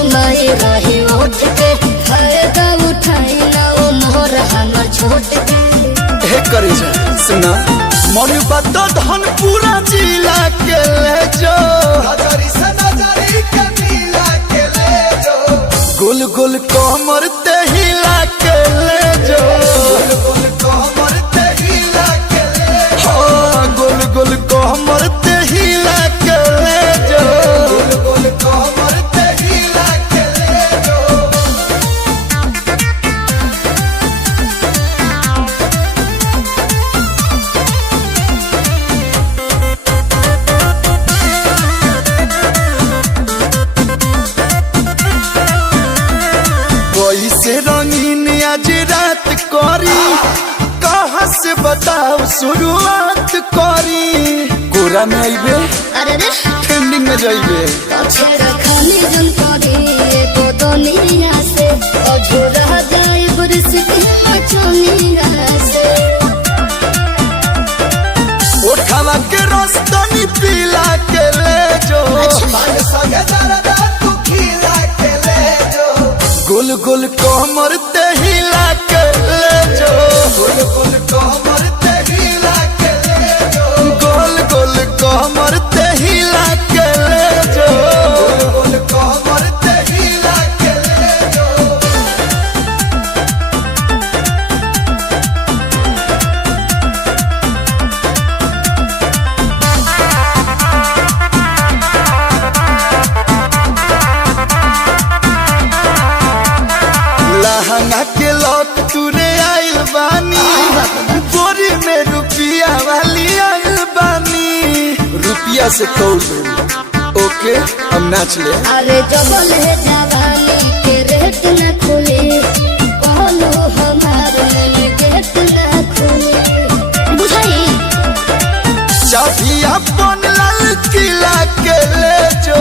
घुमाई रही उठ के फायदा उठाई ना मोर हमर छोट के हे करे जा सुना मन बता धन पूरा जिला के ले जो नजरी से नजरी के मिला के ले जो गुल गुल कमर ते हिला के ले जो गुल गुल कमर ते हिला के ले हां गुल गुल कमर ते हिला के ले जो गुल गुल कमर ते हिला के ले जो से रंगीन आज रात करी कहाँ से बताओ शुरुआत करी कोरा में आइबे अरे रे ट्रेंडिंग में जाइबे पछे रखनी जन करी तो दुनिया से अधूरा जाए बरस के मचनिया से उठावा के रस्तनी पीला के ले जो मन संगे दरदा तू खिला के ले जो गुल गुल कमर ते हिला के ले जो गुल गुल कमर ते हिला के ले जो गोल गोल कमर ते हिला के ले जो गोल गोल कमर ते हिला के ले जो लहंगा के लौट तुरे आइल बानी बोरी में रुपिया वाली आइल बानी रुपिया से तोड़ ओके हम नाच ले अरे जबल है जवानी के रेट न खुले कहलो हमार मन गेट न खुले बुझाई चाबी अपन लाल किला के ले जो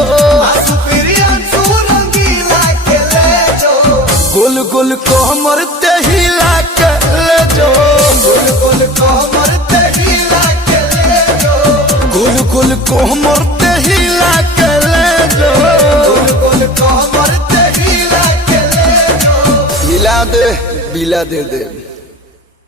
सुपीरियर रंगीला के ले जो गुल गुल कमर ते हिला के ले जो गुल गुल कमर ते हिला के ले जो गुल गुल कमर ते हिला के ले जो गुल गुल कमर ते हिला के ले जो हिला दे बिला दे दे।